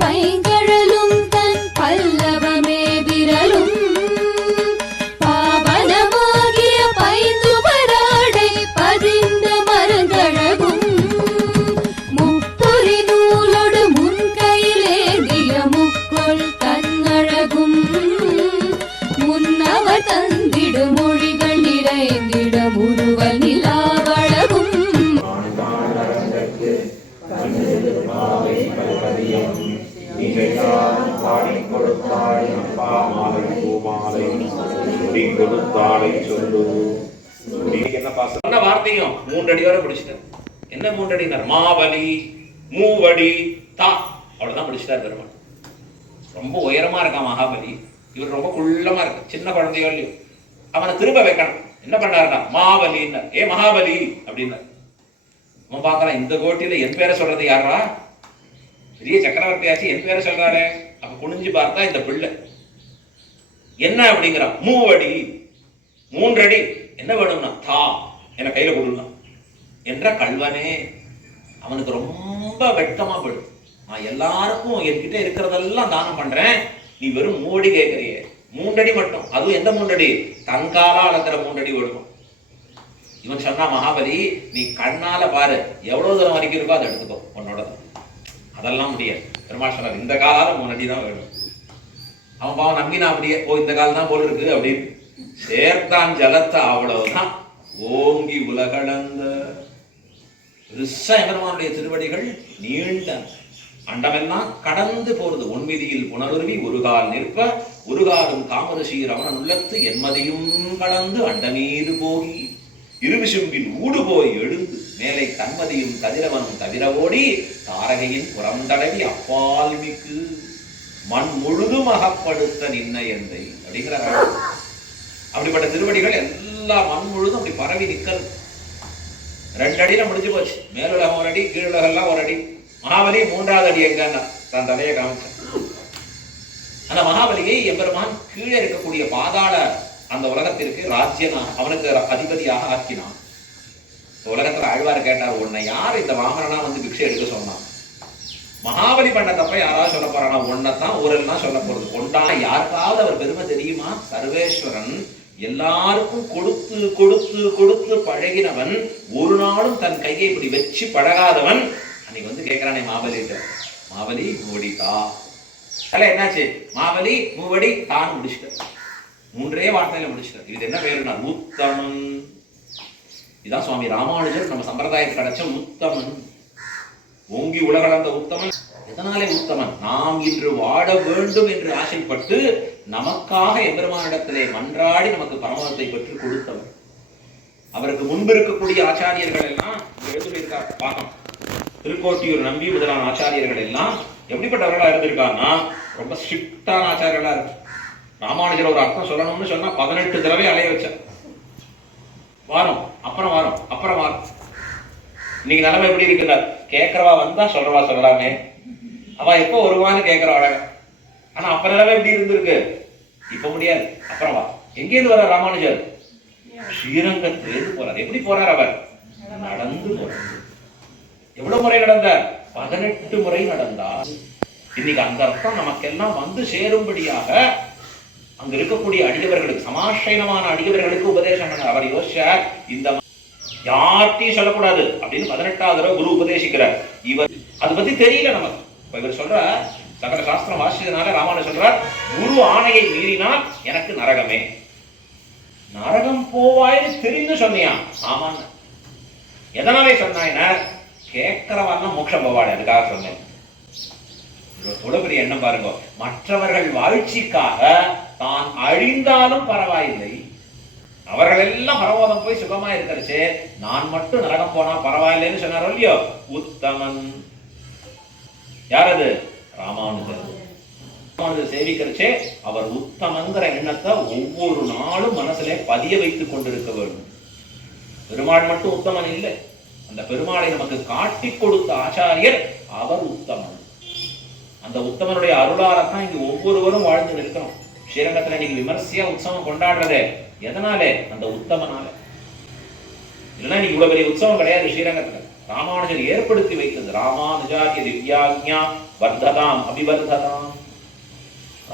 பைங்கழலும் தன் பல்லவமே விரலும் பாவனமாகிய பைந்துபராடை பதிந்த மருந்தழகும் முப்புரி நூலோடு முன்கையிலேந்திய முக்கொள் தன்னழகும் முன்னவர் தந்திடு மொழிகள் நிறைந்திட முருவல் நிலாவழகும் வார்த்தையும் 3 அடி வரை பிடிச்சிட்டார். என்ன 3 அடினார்? மாவலி மூவடி தா, அவ்வளவுதான் பிடிச்சிட்டார் பெருமாள். ரொம்ப உயரமா இருக்கா மகாபலி, இவர் ரொம்ப குள்ளமா இருக்கு, சின்ன குழந்தையோ இல்லையோ. அவனை திரும்ப வைக்கணும். என்ன பண்ணாருன்னா மாவலின்னா, ஏ மகாபலி அப்படின்னா. அவன் பார்க்கலாம், இந்த கோட்டியில என் பேரை சொல்றது யாரா? பெரிய சக்கரவர்த்தியாச்சு, என் பேரை சொல்றாரு. அப்ப குனிஞ்சு பார்த்தா இந்த பிள்ளை என்ன அப்படிங்கிறான், மூவடி 3 அடி, என்ன வேணும்னா தா, என கையில கொடுங்க என்ற கல்வனே. அவனுக்கு ரொம்ப வெட்கமா போயிடும். நான் எல்லாருக்கும் என்கிட்ட இருக்கிறதெல்லாம் தானம் பண்றேன், நீ வெறும் 3 அடி கேட்கறியே, 3 அடி மட்டும், அதுவும் எந்த 3 அடி? தங்கால அளக்கிற 3 அடி வேணும். இவன் சொன்னா, மகாபலி நீ கண்ணால பாரு, எவ்வளவு தூரம் வரைக்கும் இருக்கோ அதை எடுத்துக்கோ, உன்னோட. அதெல்லாம் முடியாது. பெருமாள் சொன்னார், இந்த காலால 3 அடி தான் வேணும். அவன் பாவம் நம்பினா அப்படியே, ஓ இந்த காலம் தான் போல இருக்கு அப்படின்னு சேர்த்தான் ஜலத்தை. அவ்வளவுதான், ஓங்கி உலகளந்த எம்பெருமானுடைய திருவடிகள் நீண்ட அண்டமெல்லாம் கடந்து போறது. ஒன்மிதியில் புனருருவி ஒருகால் நிற்ப ஒருகாலும் காமரிஷி ரமணன் உள்ளத்து என்மதியும் கடந்து அண்டமீது போகி இருவிசும்பில் ஊடு போய் எழுந்து மேலை தன்மதியும் கதிரவனும் தவிர ஓடி தாரகையின் புறந்தடவி அப்பால் மிக்கு மண் முழுதும் அகப்படுத்த நின்ன எந்தை அப்படிங்கிறார். அப்படிப்பட்ட திருவடிகள் எல்லாம் மண் முழுதும் அப்படி பரவி நிக்கிறது. 2 அடியில முடிஞ்சு போச்சு. மேலுலகம் 1 அடி, கீழுலகெல்லாம் 1 அடி. மகாபலி 3வது அடி எங்கன்னா தன் தலையை காமிச்சான். அந்த மகாபலியை எம்பெருமான் கீழே இருக்கக்கூடிய பாதாள அந்த உலகத்திற்கு ராஜ்யனா, அவனுக்கு அதிபதியாக ஆக்கினான். உலகத்துல ஆழ்வார் கேட்டார், உன்னை யார் இந்த வாமனனா வந்து பிக்ஷை எடுக்க சொன்னான்? மகாபலி பண்ண தப்ப யாராவது சொல்ல போறானா? ஒன்னதான் ஊரெல்லாம் சொல்ல போறது. கொண்டா யாருக்காவது அவர் பெருமை தெரியுமா? சர்வேஸ்வரன் எல்லாருக்கும் கொடுத்து கொடுத்து கொடுத்து பழகினவன், ஒரு நாளும் தன் கையை இப்படி வச்சு பழகாதவன். அன்னைக்கு வந்து கேட்கிறானே மாபலிட்ட, மாபலி மூவடி தா. என்னாச்சு? மாபலி மூவடி தான் முடிச்சிட்டார். 3 வார்த்தையில முடிச்சிட்டார். இது என்ன பேருனா உத்தமன். இதான் சுவாமி ராமானுஜர் நம்ம சம்பிரதாயத்துக்கு கிடைச்ச உத்தமன். ஓங்கி உலகளந்த உத்தமன். எதனாலே உத்தமன்? நாம் இன்று வாழ வேண்டும் என்று ஆசைப்பட்டு நமக்காக எம்பெருமானிடத்திலே மன்றாடி நமக்கு பரமத்தை பெற்று கொடுத்தவர். அவருக்கு முன்பு இருக்கக்கூடிய ஆச்சாரியர்கள் எல்லாம் எழுதியிருக்கார் பார்க்கணும். திருக்கோட்டியூர் நம்பி முதலான ஆச்சாரியர்கள் எல்லாம் எப்படிப்பட்டவர்களா இருந்திருக்காங்கன்னா, ரொம்ப ஸ்ட்ரிக்டான ஆச்சாரியர்களா இருக்கு. ராமானுஜர் ஒரு அர்த்தம் சொல்லணும்னு சொன்னா 18 தடவை அலைய வச்சார். வாரம் அப்புறம் வாரம் அப்புறம் வாரம். இன்னைக்கு நிலைமை எப்படி இருக்குல்ல, கேட்கறவா வந்தா சொல்றவா சொல்லலாமே, அவ எப்போ வருவான்னு கேட்கற அழகா. ஆனா அப்ப நிலைமை எப்படி இருந்திருக்கு? இப்ப முடியாது. அப்புறம் வா. எங்கேருந்து வர ராமானுஜர்? ஸ்ரீரங்கத்திலிருந்து போறார். எப்படி போறார் அவர்? நடந்து போறார். எவ்வளவு முறை நடந்தார்? 18 முறை நடந்தார். இன்னைக்கு அந்த அர்த்தம் நமக்கெல்லாம் வந்து சேரும்படியாக அங்க இருக்கக்கூடிய அடியவர்களுக்கு, சமாசயனமான அடியவர்களுக்கு உபதேசம் பண்ண அவர் யோசிச்சார். இந்த யார்த்தையும் சொல்லக்கூடாது அப்படின்னு 18வது தடவை குரு உபதேசிக்கிறார். இவர் அதை பத்தி தெரியல நமக்கு. இப்ப இவர் சொல்ற சகல சாஸ்திரம் வாசிச்சதுனால ராமானுஜர் சொல்றார், குரு ஆணையை மீறினால் எனக்கு நரகமே. நரகம் போவாய்னு தெரிந்து சொன்னியா? ஆமாங்க. எதனாலே சொன்னாயின? கேட்கிறவன்னா மோட்சம் போவாடு, அதுக்காக சொன்னேன். இவ்வளவு பெரிய எண்ணம் பாருங்க. மற்றவர்கள் வாழ்ச்சிக்காக தான் அழிந்தாலும் பரவாயில்லை, அவர்கள் எல்லாம் பரமோதம் போய் சுகமா இருக்கிறச்சு, நான் மட்டும் நரகம் போனா பரவாயில்லைன்னு சொன்னாரோ இல்லையோ உத்தமன். யார் அது? ராமானுஜர். ராமானுஜர் சேவிக்கிறச்சே அவர் உத்தமங்கிற எண்ணத்தை ஒவ்வொரு நாளும் மனசுல பதிய வைத்துக் கொண்டிருக்க வேண்டும். பெருமாள் மட்டும் உத்தமன் இல்லை, அந்த பெருமாளை நமக்கு காட்டி கொடுத்த ஆச்சாரியர் அவர் உத்தமன். அந்த உத்தமனுடைய அருளாரத்தான் இங்கு ஒவ்வொருவரும் வாழ்ந்து நிற்கணும். ஸ்ரீரங்கத்துல இன்னைக்கு விமர்சையா உற்சவம் கொண்டாடுறதே எதனாலே? அந்த உத்தமனால. இல்லைன்னா இன்னைக்கு இவ்வளவு பெரிய உற்சவம் கிடையாது ஸ்ரீரங்கத்துல. ராமானுஜர் ஏற்படுத்தி வைத்தது. ராமானுஜாரிய திவ்யாக்ஞா வர்ததாம் அபிவர்ததாம்.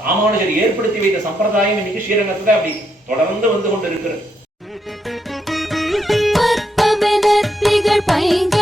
ராமானுஜர் ஏற்படுத்தி வைத்த சம்பிரதாயம் இன்னைக்கு ஸ்ரீரங்கத்துல அப்படி தொடர்ந்து வந்து கொண்டிருக்கிறது. பற்பமென திகழ் பைங்க